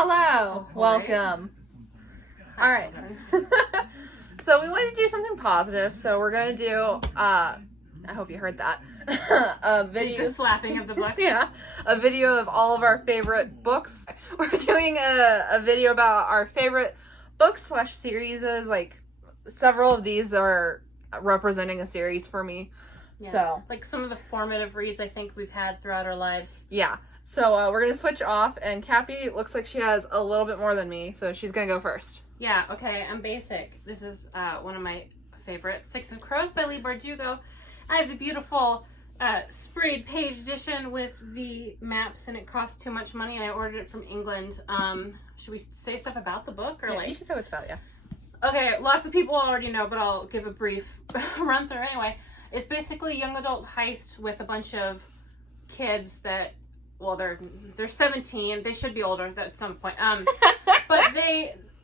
Hello, Oh, welcome. All right. So we wanted to do something positive, so we're going to do, I hope you heard that, a video. The slapping of the books. Yeah, a video of all of our favorite books. We're doing a video about our favorite books / series. Like, several of these are representing a series for me. Yeah. So, like some of the formative reads I think we've had throughout our lives. yeah. So we're going to switch off, and Cappy looks like she has a little bit more than me, so she's going to go first. Yeah, okay, I'm basic. This is one of my favorites, Six of Crows by Leigh Bardugo. I have the beautiful sprayed page edition with the maps, and it costs too much money, and I ordered it from England. Should we say stuff about the book? Or Yeah, you should say what it's about, yeah. Okay, lots of people already know, but I'll give a brief run through anyway. It's basically a young adult heist with a bunch of kids that, well, they're 17. They should be older at some point. But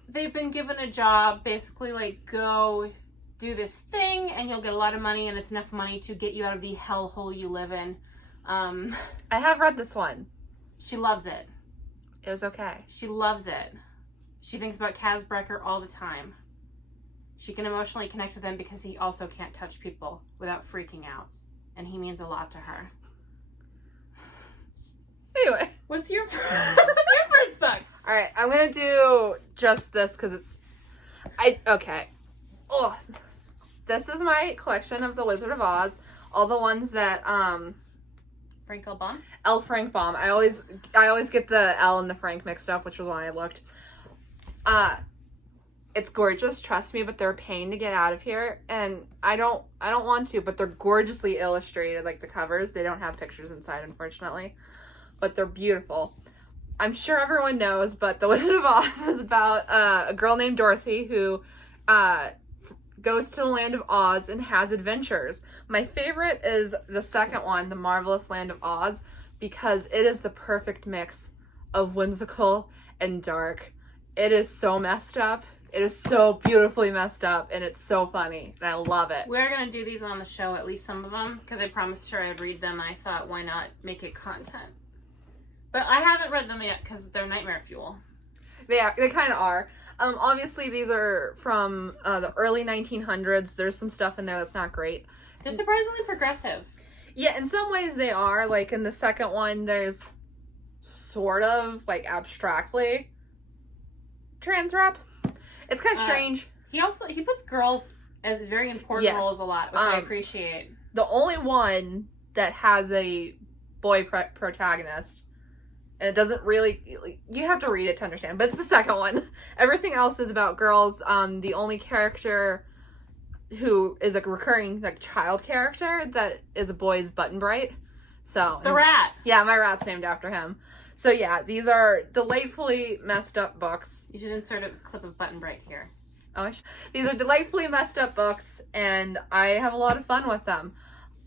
they've been given a job, basically like, go do this thing and you'll get a lot of money, and it's enough money to get you out of the hellhole you live in. I have read this one. She loves it. It was okay. She loves it. She thinks about Kaz Brecker all the time. She can emotionally connect with him because he also can't touch people without freaking out. And he means a lot to her. Anyway. What's your first book? All right, I'm going to do just this because it's... Okay. Oh, this is my collection of The Wizard of Oz. All the ones that... Frank L. Baum? L. Frank Baum. I always get the L and the Frank mixed up, which was when I looked. It's gorgeous, trust me, but they're a pain to get out of here, and I don't want to, but they're gorgeously illustrated, like the covers. They don't have pictures inside, unfortunately, but they're beautiful. I'm sure everyone knows, but The Wizard of Oz is about a girl named Dorothy who goes to the land of Oz and has adventures. My favorite is the second one, The Marvelous Land of Oz, because it is the perfect mix of whimsical and dark. It is so messed up. It is so beautifully messed up, and it's so funny, and I love it. We're going to do these on the show, at least some of them, because I promised her I'd read them, and I thought, why not make it content? But I haven't read them yet, because they're nightmare fuel. They kind of are. Obviously, these are from the early 1900s. There's some stuff in there that's not great. They're surprisingly progressive. Yeah, in some ways they are. Like, in the second one, there's sort of, like, abstractly trans rep. It's kind of strange. He puts girls as very important roles a lot, which I appreciate. The only one that has a boy protagonist, and it doesn't really, you have to read it to understand, but it's the second one. Everything else is about girls. The only character who is a recurring like child character that is a boy is Button Bright. So the rat. Yeah, my rat's named after him. So yeah, these are delightfully messed up books. You should insert a clip of Button Bright here. Oh, these are delightfully messed up books, and I have a lot of fun with them.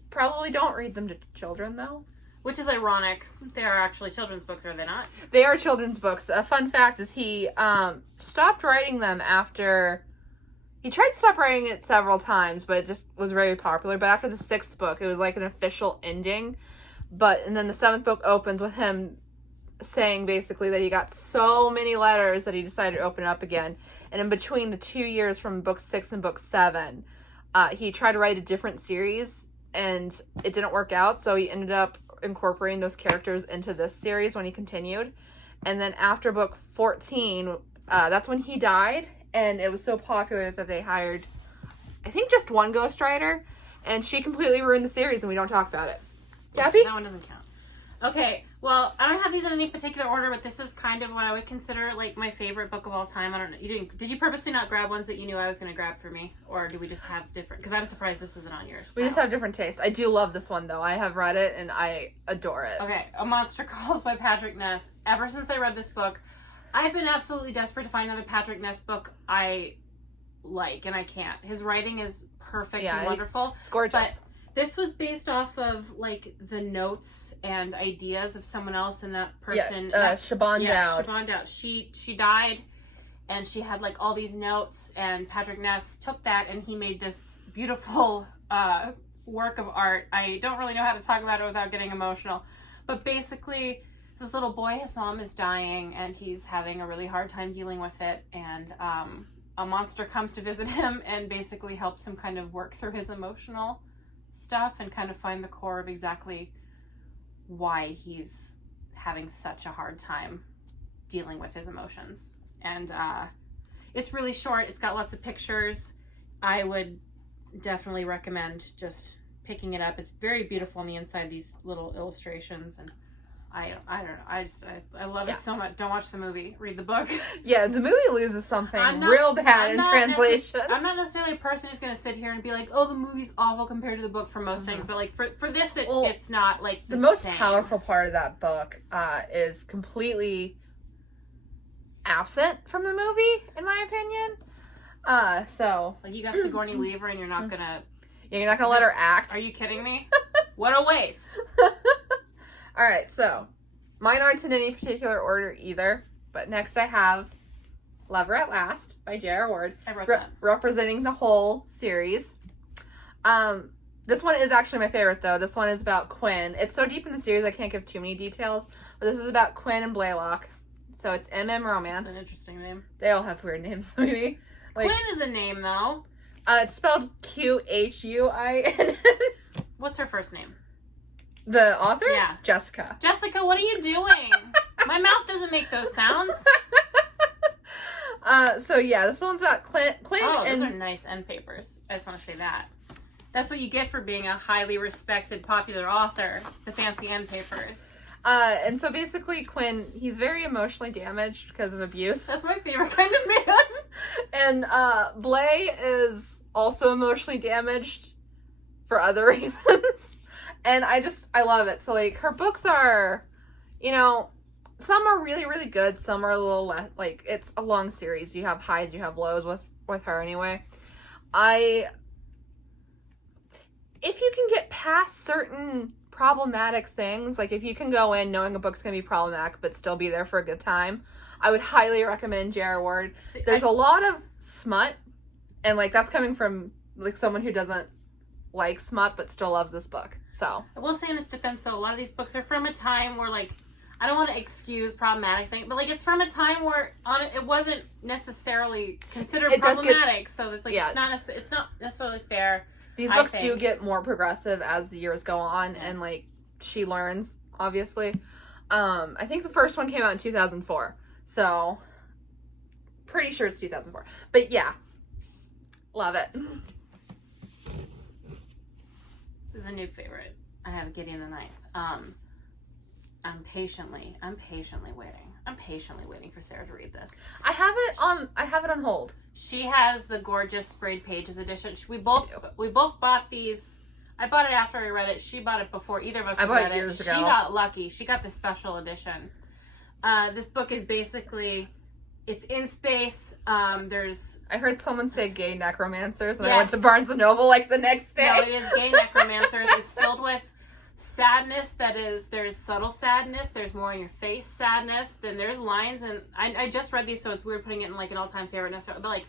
Probably don't read them to children, though. Which is ironic. They are actually children's books, are they not? They are children's books. A fun fact is he stopped writing them after... He tried to stop writing it several times, but it just was very popular. But after the 6th book, it was like an official ending. And then the 7th book opens with him saying basically that he got so many letters that he decided to open it up again. And in between the 2 years from book 6 and book 7, he tried to write a different series, and it didn't work out. So he ended up incorporating those characters into this series when he continued. And then after book 14, that's when he died. And it was so popular that they hired, I think, just one ghostwriter. And she completely ruined the series, and we don't talk about it. Cappy? That one doesn't count. Okay, well, I don't have these in any particular order, but this is kind of what I would consider, like, my favorite book of all time. I don't know. Did you purposely not grab ones that you knew I was going to grab for me? Or do we just have different? Because I'm surprised this isn't on yours. We just have different tastes. I do love this one, though. I have read it, and I adore it. Okay, A Monster Calls by Patrick Ness. Ever since I read this book, I've been absolutely desperate to find another Patrick Ness book I like, and I can't. His writing is perfect and wonderful. It's gorgeous. But this was based off of, like, the notes and ideas of someone else, and that person... Siobhan Dowd. Siobhan Dowd. She died, and she had, like, all these notes, and Patrick Ness took that, and he made this beautiful work of art. I don't really know how to talk about it without getting emotional. But basically, this little boy, his mom is dying, and he's having a really hard time dealing with it, and a monster comes to visit him and basically helps him kind of work through his emotional stuff and kind of find the core of exactly why he's having such a hard time dealing with his emotions. And it's really short. It's got lots of pictures. I would definitely recommend just picking it up. It's very beautiful on the inside, these little illustrations, and I don't know. I love it so much. Don't watch the movie. Read the book. Yeah, the movie loses something real bad in translation. I'm not necessarily a person who's going to sit here and be like, oh, the movie's awful compared to the book for most things. But like for this, it's not like the most same. Powerful part of that book is completely absent from the movie, in my opinion. So like you got Sigourney Weaver, and you're not gonna. Yeah, you're not gonna let her act. Are you kidding me? What a waste. Alright, so mine aren't in any particular order either, but next I have Lover at Last by J.R. Ward. I wrote that. Representing the whole series. This one is actually my favorite, though. This one is about Quinn. It's so deep in the series I can't give too many details, but this is about Quinn and Blaylock. So it's MM Romance. That's an interesting name. They all have weird names, sweetie. Quinn is a name, though. It's spelled Quhin. What's her first name? The author? Yeah. Jessica. Jessica, what are you doing? My mouth doesn't make those sounds. So yeah, this one's about Quinn. Oh, those are nice end papers. I just want to say that. That's what you get for being a highly respected, popular author. The fancy end papers. And so basically Quinn, he's very emotionally damaged because of abuse. That's my favorite kind of man. And Blay is also emotionally damaged for other reasons. And I love it. So, like, her books are, you know, some are really, really good. Some are a little less, like, it's a long series. You have highs, you have lows with her anyway. If you can get past certain problematic things, like if you can go in knowing a book's going to be problematic but still be there for a good time, I would highly recommend J.R. Ward. There's a lot of smut, and, like, that's coming from, like, someone who doesn't like smut but still loves this book. So I will say in its defense, though, a lot of these books are from a time where, like, I don't want to excuse problematic things, but, like, it's from a time where it wasn't necessarily considered problematic, so that, like, it's not necessarily fair. These books do get more progressive as the years go on, and, like, she learns, obviously. I think the first one came out in 2004, so pretty sure it's 2004. But yeah, love it. This is a new favorite. I have Gideon the Ninth. I'm patiently waiting. I'm patiently waiting for Sarah to read this. I have it on hold. She has the gorgeous sprayed pages edition. We both bought these. I bought it after I read it. She bought it before either of us read it. Years ago. She got lucky. She got the special edition. This book is basically, it's in space. I heard someone say gay necromancers, and I went to Barnes & Noble like the next day. No, it is gay necromancers. It's filled with sadness. There's subtle sadness. There's more in your face sadness. Then there's lines, and I just read these, so it's weird putting it in like an all-time favorite. But like,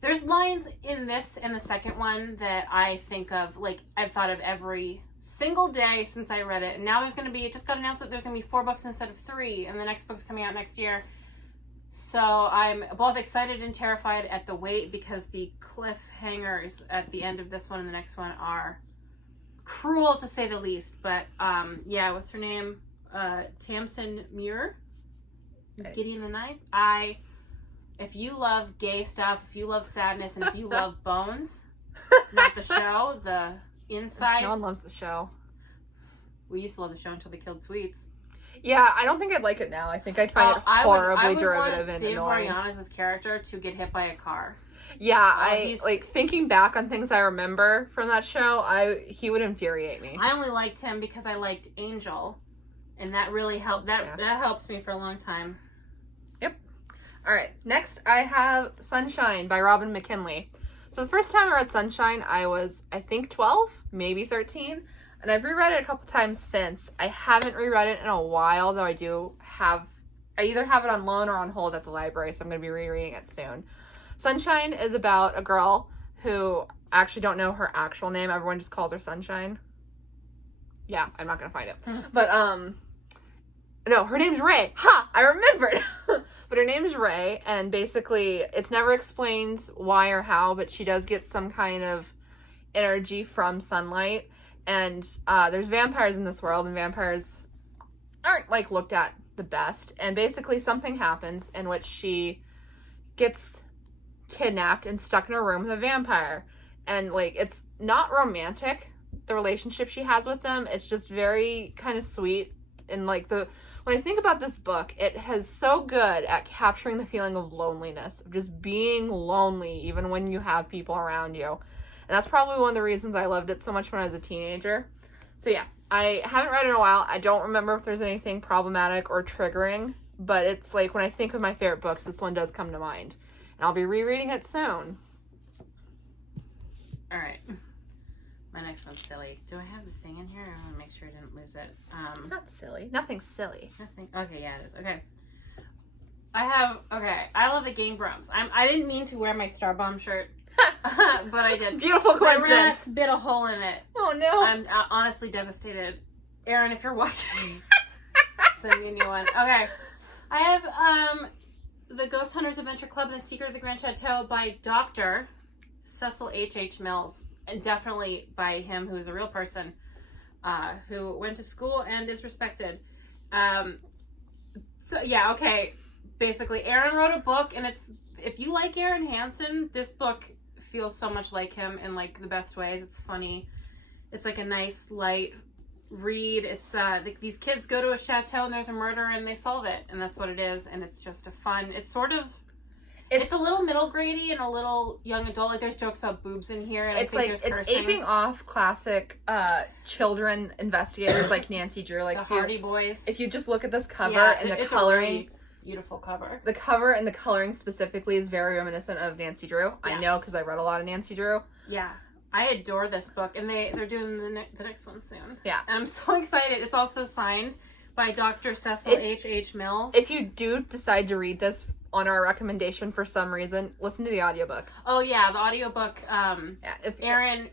there's lines in this and the second one that I think of, like, I've thought of every single day since I read it. And now it just got announced that there's going to be 4 books instead of 3, and the next book's coming out next year. So I'm both excited and terrified at the wait, because the cliffhangers at the end of this one and the next one are cruel, to say the least. But yeah, what's her name? Thompson Muir? Okay. Gideon the Ninth? If you love gay stuff, if you love sadness, and if you love Bones, not the show, the inside. No one loves the show. We used to love the show until they killed Sweets. Yeah, I don't think I'd like it now. I think I'd find it horribly derivative and Dave annoying. Mariana's character to get hit by a car. Yeah, thinking back on things I remember from that show, he would infuriate me. I only liked him because I liked Angel, and that really helped. That helps me for a long time. Yep. All right. Next, I have Sunshine by Robin McKinley. So the first time I read Sunshine, I was, I think, 12, maybe 13. And I've reread it a couple times since. I haven't reread it in a while, though I either have it on loan or on hold at the library, so I'm going to be rereading it soon. Sunshine is about a girl who, I actually don't know her actual name. Everyone just calls her Sunshine. Yeah, I'm not going to find it. But No, her name's Ray. Ha! I remembered. But her name's Ray, and basically it's never explained why or how, but she does get some kind of energy from sunlight. And there's vampires in this world, and vampires aren't, like, looked at the best. And basically something happens in which she gets kidnapped and stuck in a room with a vampire. And, like, it's not romantic, the relationship she has with them. It's just very kind of sweet. And, like, when I think about this book, it is so good at capturing the feeling of loneliness, of just being lonely even when you have people around you. And that's probably one of the reasons I loved it so much when I was a teenager. So yeah, I haven't read it in a while. I don't remember if there's anything problematic or triggering, but it's like when I think of my favorite books, this one does come to mind. And I'll be rereading it soon. All right. My next one's silly. Do I have the thing in here? I want to make sure I didn't lose it. It's not silly. Nothing's silly. Nothing. Okay, yeah, it is. Okay. I love the Game Grumps. I didn't mean to wear my Star Bomb shirt, but I did. Beautiful coincidence. My rats bit a hole in it. Oh, no. I'm honestly devastated. Aaron, if you're watching, send me a new one. Okay. I have The Ghost Hunters Adventure Club and the Secret of the Grand Chateau by Dr. Cecil H.H. Mills. And definitely by him, who is a real person, who went to school and is respected. So, yeah, okay. Basically, Aaron wrote a book, and if you like Aaron Hansen, this book feels so much like him in, like, the best ways. It's funny. It's, like, a nice, light read. It's, these kids go to a chateau, and there's a murder, and they solve it. And that's what it is. And it's just a fun, it's sort of... It's a little middle grade-y and a little young adult. Like, there's jokes about boobs in here. And it's like, it's aping off classic children investigators like Nancy Drew. Like the Hardy Boys. If you just look at this cover and the coloring. A really beautiful cover. The cover and the coloring specifically is very reminiscent of Nancy Drew. Yeah. I know because I read a lot of Nancy Drew. Yeah. I adore this book. And they're doing the next one soon. Yeah. And I'm so excited. It's also signed by Dr. Cecil H.H. Mills. If you do decide to read this on our recommendation for some reason, listen to the audiobook. Oh yeah, the audiobook. Aaron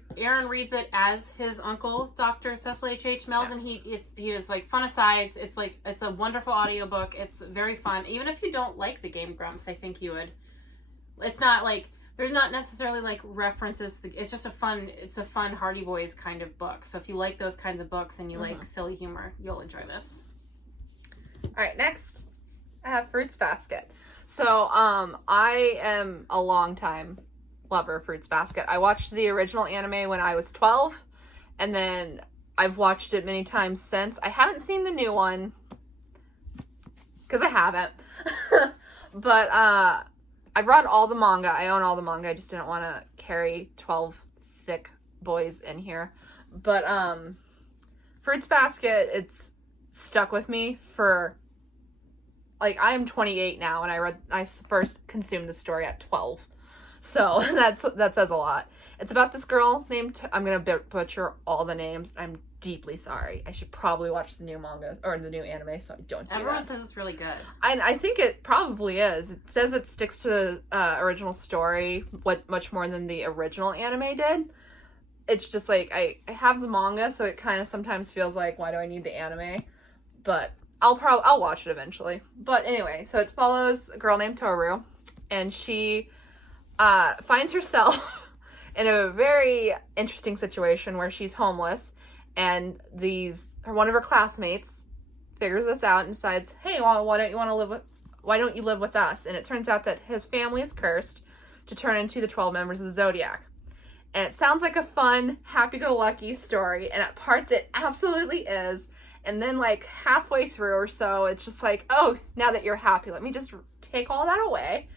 reads it as his uncle, Dr. Cecil H.H. Mills, and he is like fun asides. It's a wonderful audiobook. It's very fun. Even if you don't like the Game Grumps, I think you would. It's not like there's not necessarily like references. It's just a fun Hardy Boys kind of book. So if you like those kinds of books and you like silly humor, you'll enjoy this. All right, next I have Fruits Basket. So, I am a longtime lover of Fruits Basket. I watched the original anime when I was 12, and then I've watched it many times since. I haven't seen the new one, because I haven't. But, I've read all the manga. I own all the manga. I just didn't want to carry 12 thick boys in here. But, Fruits Basket, it's stuck with me for... Like, I am 28 now, and I first consumed the story at 12. So, that says a lot. It's about this girl named... I'm going to butcher all the names. I'm deeply sorry. I should probably watch the new manga, or the new anime, so I don't do Everyone that. says it's really good. I think it probably is. It says it sticks to the original story much more than the original anime did. It's just, like, I have the manga, so it kind of sometimes feels like, why do I need the anime? But... I'll watch it eventually. But anyway, so it follows a girl named Toru, and she finds herself in a very interesting situation where she's homeless, and one of her classmates figures this out and decides, hey, well, why don't you live with us? And it turns out that his family is cursed to turn into the 12 members of the Zodiac. And it sounds like a fun, happy-go-lucky story, and at parts it absolutely is. And then, like, halfway through or so, it's just like, oh, now that you're happy, let me just take all that away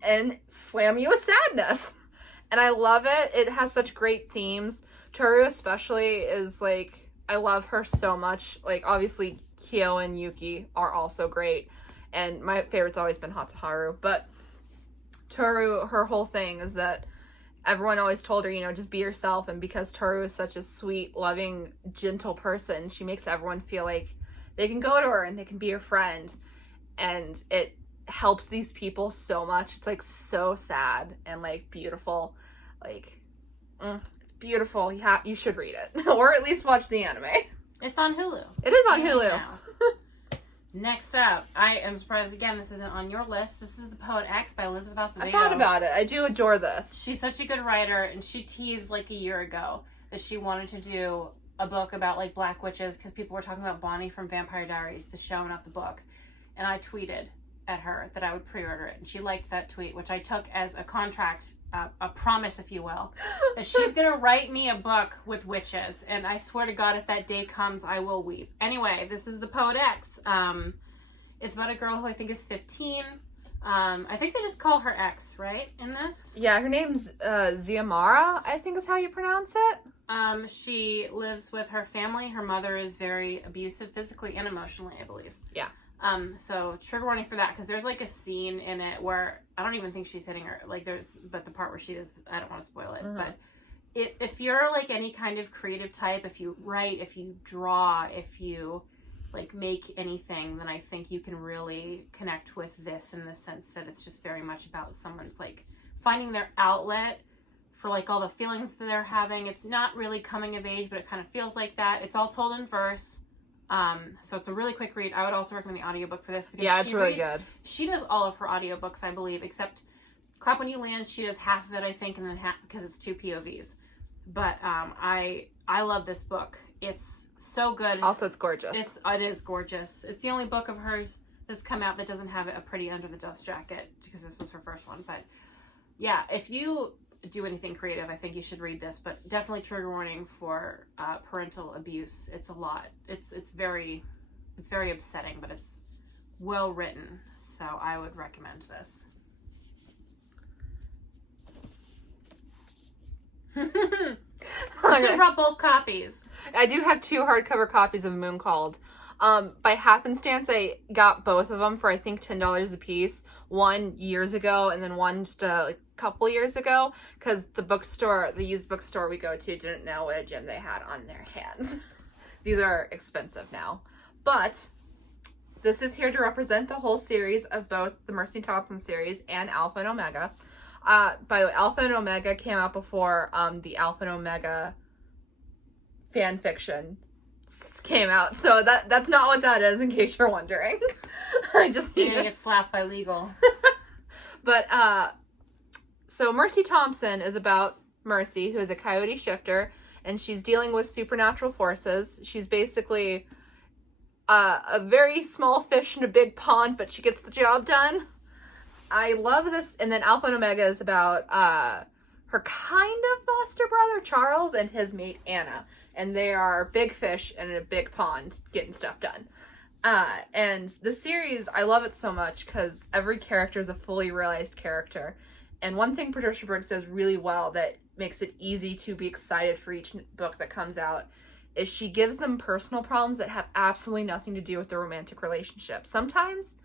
and slam you with sadness. And I love it. It has such great themes. Toru especially is, like, I love her so much. Like, obviously, Kyo and Yuki are also great. And my favorite's always been Hatsuharu. But Toru, her whole thing is that everyone always told her, just be yourself. And because Toru is such a sweet, loving, gentle person, she makes everyone feel like they can go to her and they can be her friend. And it helps these people so much. It's, like, so sad and, like, beautiful. Like, it's beautiful. You should read it. Or at least watch the anime. It's on Hulu. It is on Hulu. Next up, I am surprised again this isn't on your list. This is The Poet X by Elizabeth Acevedo. I thought about it. I do adore this. She's such a good writer, and she teased like a year ago that she wanted to do a book about like black witches because people were talking about Bonnie from Vampire Diaries, the show, not the book. And I tweeted at her that I would pre-order it, and she liked that tweet, which I took as a contract, a promise, if you will, that she's gonna write me a book with witches. And I swear to God, if that day comes, I will weep. Anyway, this is The Poet X. It's about a girl who I think is 15. I think they just call her X, right, in this? Yeah, her name's Ziamara, I think is how you pronounce it. She lives with her family. Her mother is very abusive physically and emotionally, I believe. Yeah. So trigger warning for that, because there's like a scene in it where I don't even think she's hitting her. Like but the part where she does, I don't want to spoil it. Mm-hmm. But if you're like any kind of creative type, if you write, if you draw, if you like make anything, then I think you can really connect with this in the sense that it's just very much about someone's like finding their outlet for like all the feelings that they're having. It's not really coming of age, but it kind of feels like that. It's all told in verse. So it's a really quick read. I would also recommend the audiobook for this because it's really good. She does all of her audiobooks, I believe, except Clap When You Land. She does half of it, I think, and then half because it's 2 POVs. But I love this book. It's so good. Also, it's gorgeous. It is gorgeous. It's the only book of hers that's come out that doesn't have a pretty under the dust jacket because this was her first one. But yeah, if you do anything creative, I think you should read this, but definitely trigger warning for parental abuse. It's a lot. It's very upsetting, but it's well written, so I would recommend this. You should have brought both copies. I do have 2 hardcover copies of Moon Called. By happenstance, I got both of them for I think $10 a piece. One years ago, and then one just a couple years ago, because the used bookstore we go to didn't know what a gem they had on their hands. These are expensive now, but this is here to represent the whole series of both the Mercy Thompson series and Alpha and Omega. By the way, Alpha and Omega came out before the Alpha and Omega fan fiction came out, so that's not what that is, in case you're wondering. I just need to get slapped by legal. But so Mercy Thompson is about Mercy, who is a coyote shifter, and she's dealing with supernatural forces. She's basically a very small fish in a big pond, but she gets the job done. I love this. And then Alpha and Omega is about her kind of foster brother Charles and his mate Anna, and they are big fish in a big pond getting stuff done. And the series, I love it so much because every character is a fully realized character. And one thing Patricia Briggs does really well that makes it easy to be excited for each book that comes out is she gives them personal problems that have absolutely nothing to do with the romantic relationship. Sometimes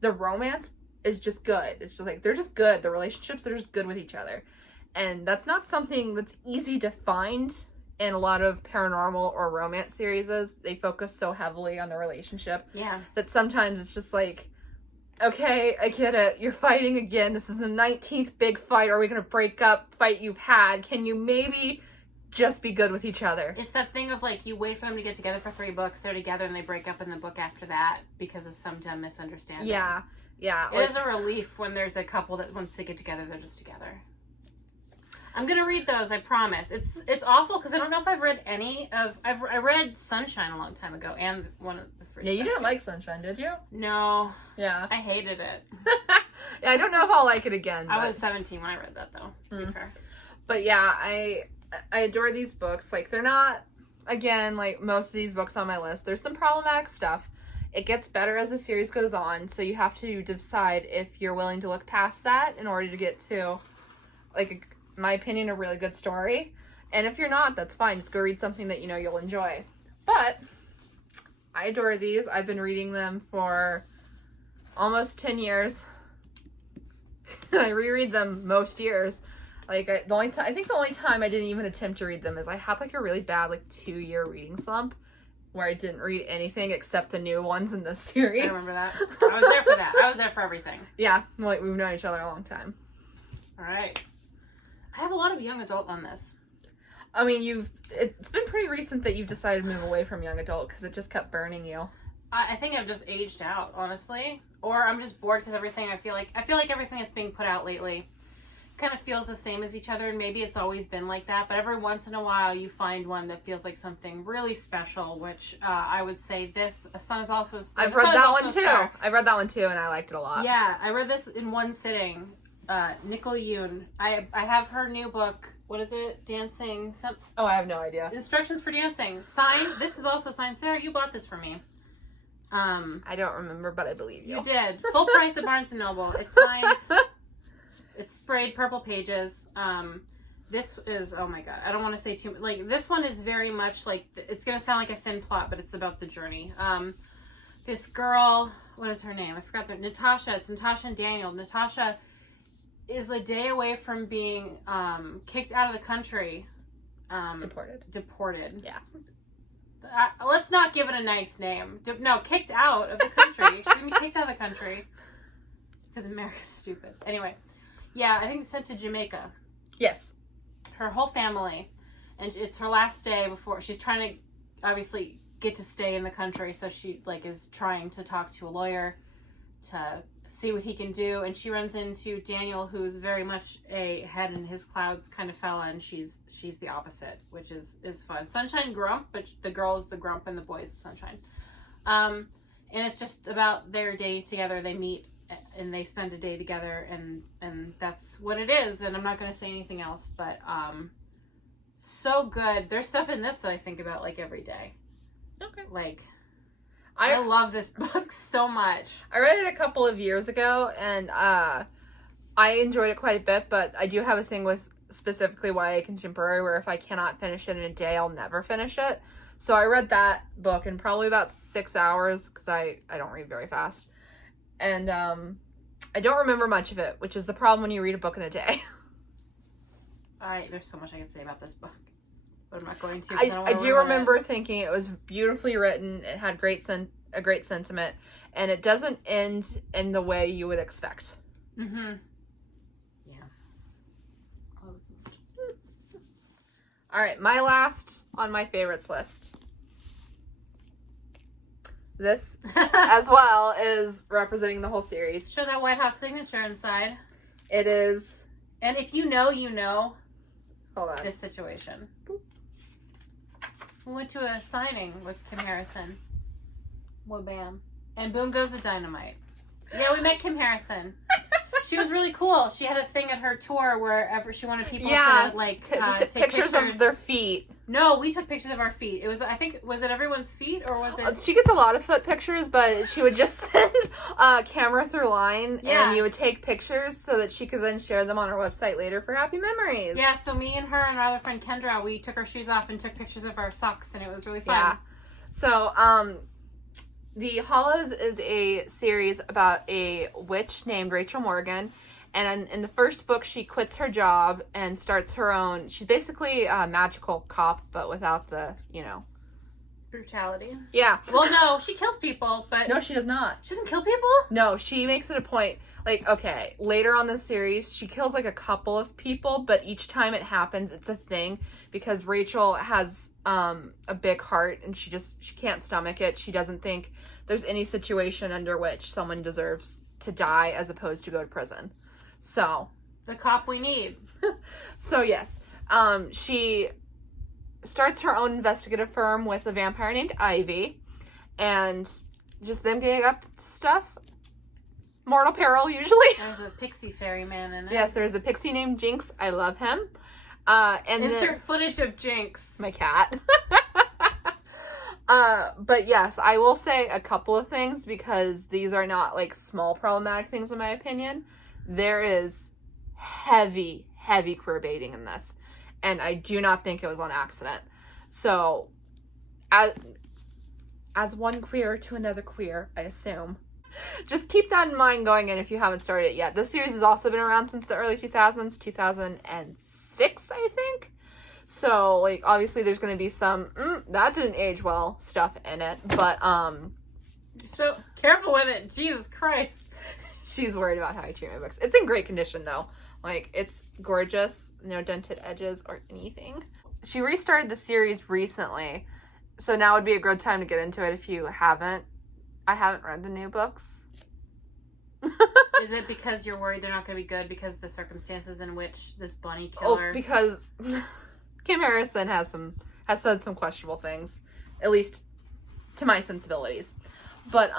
the romance is just good. It's just like, they're just good. The relationships, they're just good with each other. And that's not something that's easy to find in a lot of paranormal or romance series. They focus so heavily on the relationship. Yeah. That sometimes it's just like, okay, I get it. You're fighting again. This is the 19th big fight. Are we going to break up fight you've had? Can you maybe just be good with each other? It's that thing of like, you wait for them to get together for 3 books, they're together, and they break up in the book after that because of some dumb misunderstanding. Yeah. Yeah. It is a relief when there's a couple that once they get together, they're just together. I'm gonna read those, I promise. It's awful because I don't know if I've read any of. I read Sunshine a long time ago, and one of the first. Yeah, you didn't like Sunshine, did you? No. Yeah. I hated it. Yeah, I don't know if I'll like it again. I was 17 when I read that, though. To be fair. But yeah, I adore these books. Like, they're not, again, like most of these books on my list. There's some problematic stuff. It gets better as the series goes on, so you have to decide if you're willing to look past that in order to get to, like, my opinion, a really good story. And if you're not, that's fine. Just go read something that you know you'll enjoy. But I adore these. I've been reading them for almost 10 years. I reread them most years. Like, I think the only time I didn't even attempt to read them is I had like a really bad like 2-year reading slump where I didn't read anything except the new ones in this series. I remember that. I was there for that. I was there for everything. Yeah, like we've known each other a long time. All right. I have a lot of young adult on this. I mean, it's been pretty recent that you've decided to move away from young adult because it just kept burning you. I think I've just aged out, honestly. Or I'm just bored because I feel like everything that's being put out lately kind of feels the same as each other, and maybe it's always been like that, but every once in a while you find one that feels like something really special, which I would say this, A Sun is Also... I've read that one too. I read that one too, and I liked it a lot. Yeah, I read this in one sitting. Nicole Yoon. I have her new book. What is it? Dancing... Oh, I have no idea. Instructions for Dancing. Signed. This is also signed. Sarah, you bought this for me. I don't remember, but I believe you. You did. Full price at Barnes & Noble. It's signed... It's sprayed purple pages. This is, oh my god, I don't want to say too much. Like, this one is very much like, it's going to sound like a thin plot, but it's about the journey. This girl, what is her name? I forgot Natasha. It's Natasha and Daniel. Natasha is a day away from being kicked out of the country. Deported. Yeah. Let's not give it a nice name. No, kicked out of the country. She's going to be kicked out of the country. Because America's stupid. Anyway. Yeah, I think sent to Jamaica. Yes. Her whole family. And it's her last day before... She's trying to, obviously, get to stay in the country. So she, like, is trying to talk to a lawyer to see what he can do. And she runs into Daniel, who's very much a head in his clouds kind of fella. And she's the opposite, which is fun. Sunshine Grump, but the girl is the grump and the boy is the sunshine. And it's just about their day together. They meet... and they spend a day together, and that's what it is. And I'm not going to say anything else, but so good. There's stuff in this that I think about like every day. Okay. Like, I love this book so much. I read it a couple of years ago, and I enjoyed it quite a bit, but I do have a thing with specifically YA contemporary where if I cannot finish it in a day, I'll never finish it. So I read that book in probably about 6 hours, because I don't read very fast. And I don't remember much of it, which is the problem when you read a book in a day. There's so much I can say about this book, but I'm not going to. I do remember thinking it was beautifully written. It had a great sentiment, and it doesn't end in the way you would expect. Mm-hmm. Yeah. All right, my last on my favorites list. This, as well, is representing the whole series. Show that white hot signature inside. It is. And if you know, you know. Hold on. This situation. Boop. We went to a signing with Kim Harrison. Wha-bam. And boom goes the dynamite. Yeah, we met Kim Harrison. She was really cool. She had a thing at her tour wherever she wanted people to, like, take pictures of their feet. No, we took pictures of our feet. It was, I think, was it everyone's feet or was it? She gets a lot of foot pictures, but she would just send a camera through line, and you would take pictures so that she could then share them on our website later for happy memories. Yeah, so me and her and our other friend Kendra, we took our shoes off and took pictures of our socks, and it was really fun. Yeah. So, The Hollows is a series about a witch named Rachel Morgan. And in the first book, she quits her job and starts her own... She's basically a magical cop, but without the, brutality. Yeah. Well, no, she kills people, but... No, she does not. She doesn't kill people? No, she makes it a point. Like, okay, later on this series, she kills, like, a couple of people, but each time it happens, it's a thing. Because Rachel has a big heart, and she can't stomach it. She doesn't think there's any situation under which someone deserves to die as opposed to go to prison. So, the cop we need. So yes, she starts her own investigative firm with a vampire named Ivy, and just them getting up to stuff. Mortal peril, usually. There's a pixie fairy man in it. Yes, there's a pixie named Jinx. I love him. And insert footage of Jinx. My cat. But yes, I will say a couple of things because these are not like small problematic things in my opinion. There is heavy queer baiting in this, and I do not think it was on accident. So, as one queer to another queer, I assume. Just keep that in mind going in if you haven't started it yet. This series has also been around since the early 2000s, 2006, I think. So, like, obviously there's going to be some, that didn't age well stuff in it, but, so careful with it. Jesus Christ. She's worried about how I treat my books. It's in great condition, though. Like, it's gorgeous. No dented edges or anything. She restarted the series recently, so now would be a good time to get into it if you haven't I haven't read the new books. Is it because you're worried they're not going to be good because of the circumstances in which this bunny Oh, killer... because Kim Harrison has said some questionable things, at least to my sensibilities. But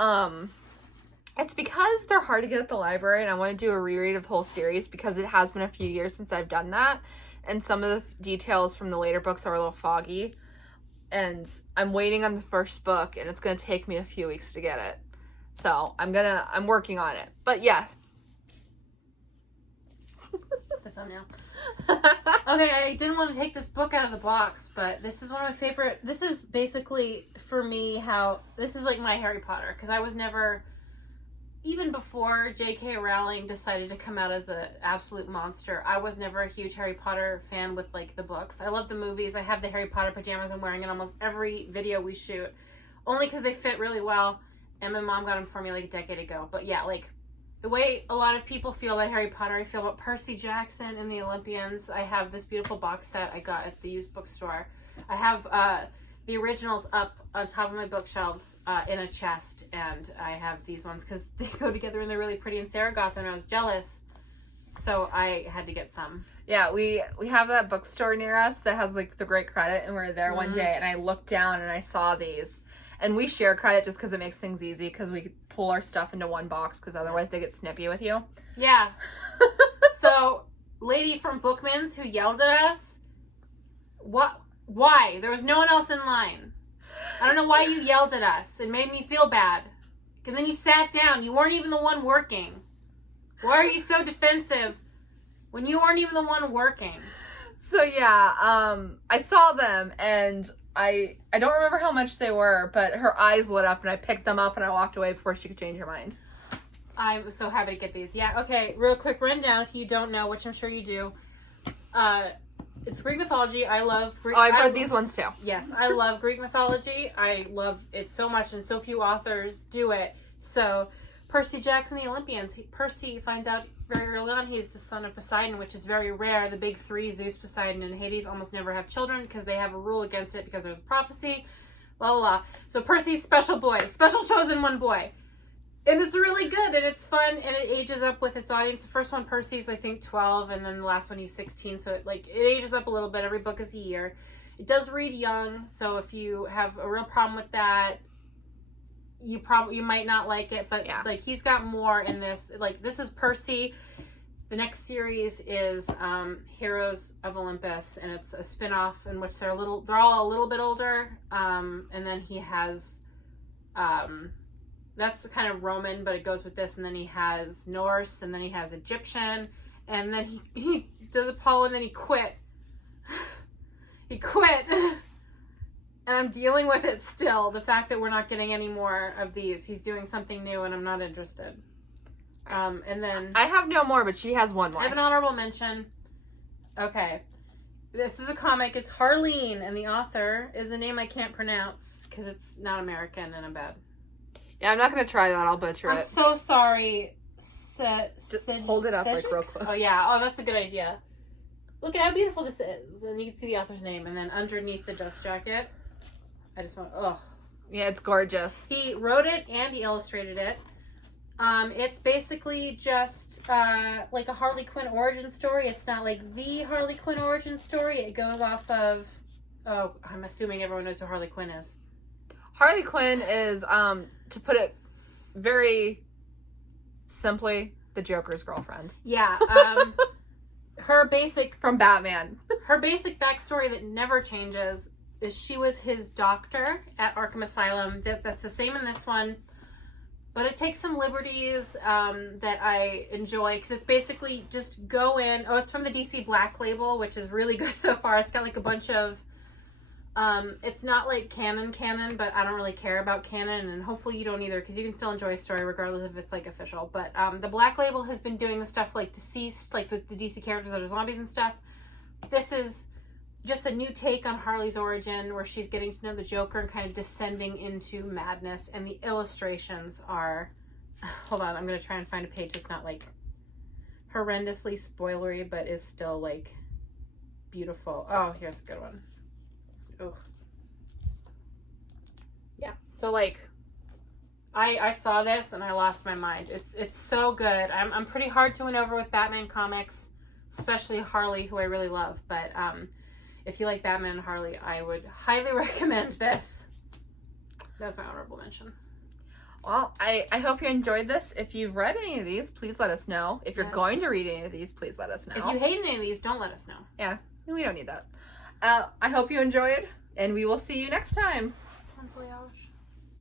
it's because they're hard to get at the library, and I want to do a reread of the whole series because it has been a few years since I've done that, and some of the details from the later books are a little foggy. And I'm waiting on the first book, and it's going to take me a few weeks to get it. So I'm working on it. But yes. The thumbnail. Okay, I didn't want to take this book out of the box, but this is one of my favorite. This is basically, for me, this is like my Harry Potter, because I was never, even before J.K. Rowling decided to come out as an absolute monster, I was never a huge Harry Potter fan with, like, the books. I love the movies. I have the Harry Potter pajamas I'm wearing in almost every video we shoot, only because they fit really well, and my mom got them for me, like, a decade ago. But, yeah, like, the way a lot of people feel about Harry Potter, I feel about Percy Jackson and the Olympians. I have this beautiful box set I got at the used bookstore. I have the originals up on top of my bookshelves in a chest, and I have these ones because they go together and they're really pretty. And Sarah got them, and I was jealous, so I had to get some. Yeah, we have that bookstore near us that has, like, the great credit, and we were there one day, and I looked down and I saw these. And we share credit just because it makes things easy, because we pull our stuff into one box, because otherwise they get snippy with you. Yeah. So, lady from Bookman's who yelled at us, what? Why? There was no one else in line. I don't know why you yelled at us. It made me feel bad. And then you sat down. You weren't even the one working. Why are you so defensive when you weren't even the one working? So yeah, I saw them, and I don't remember how much they were, but her eyes lit up, and I picked them up, and I walked away before she could change her mind. I'm so happy to get these. Yeah, okay, real quick rundown if you don't know, which I'm sure you do. It's Greek mythology. I love Greek... Oh, I've read these ones too. Yes, I love Greek mythology. I love it so much, and so few authors do it. So, Percy Jackson, the Olympians. Percy finds out very early on he's the son of Poseidon, which is very rare. The big three, Zeus, Poseidon, and Hades, almost never have children because they have a rule against it because there's a prophecy. Blah, blah, blah. So Percy's special boy. Special chosen one boy. And it's really good, and it's fun, and it ages up with its audience. The first one, Percy's, I think, 12, and then the last one, he's 16. So it ages up a little bit. Every book is a year. It does read young, so if you have a real problem with that, you might not like it, but yeah. Like, he's got more in this. Like, this is Percy. The next series is Heroes of Olympus, and it's a spin-off in which they're all a little bit older. And then he has that's kind of Roman, but it goes with this, and then he has Norse, and then he has Egyptian, and then he does Apollo, and then he quit. He quit. And I'm dealing with it still. The fact that we're not getting any more of these. He's doing something new, and I'm not interested. And then... I have no more, but she has one more. I have an honorable mention. Okay. This is a comic. It's Harleen, and the author is a name I can't pronounce because it's not American, and I'm bad. Yeah, I'm not going to try that. I'll butcher it. I'm so sorry. Hold it up, like, real close. Oh, yeah. Oh, that's a good idea. Look at how beautiful this is. And you can see the author's name. And then underneath the dust jacket, I just want... Oh. Yeah, it's gorgeous. He wrote it and he illustrated it. It's basically just like a Harley Quinn origin story. It's not like the Harley Quinn origin story. It goes off of... Oh, I'm assuming everyone knows who Harley Quinn is. Harley Quinn is, to put it very simply, the Joker's girlfriend. Yeah. Her basic... From Batman. Her basic backstory that never changes is she was his doctor at Arkham Asylum. That's the same in this one. But it takes some liberties that I enjoy, because it's basically just go in... Oh, it's from the DC Black Label, which is really good so far. It's got like a bunch of... it's not like canon, but I don't really care about canon, and hopefully you don't either, because you can still enjoy a story regardless if it's like official. But the Black Label has been doing the stuff like Deceased, like the DC characters that are zombies and stuff. This is just a new take on Harley's origin, where she's getting to know the Joker and kind of descending into madness. And the illustrations are... Hold on, I'm going to try and find a page that's not like horrendously spoilery, but is still like beautiful. Oh, here's a good one. Oh. Yeah, so like I saw this and I lost my mind. It's so good. I'm pretty hard to win over with Batman comics, especially Harley, who I really love. But if you like Batman and Harley, I would highly recommend this. That's my honorable mention. Well, I hope you enjoyed this. If you've read any of these, please let us know. If you're going to read any of these, please let us know. If you hate any of these, don't let us know. Yeah, we don't need that. I hope you enjoyed, and we will see you next time. Bon voyage.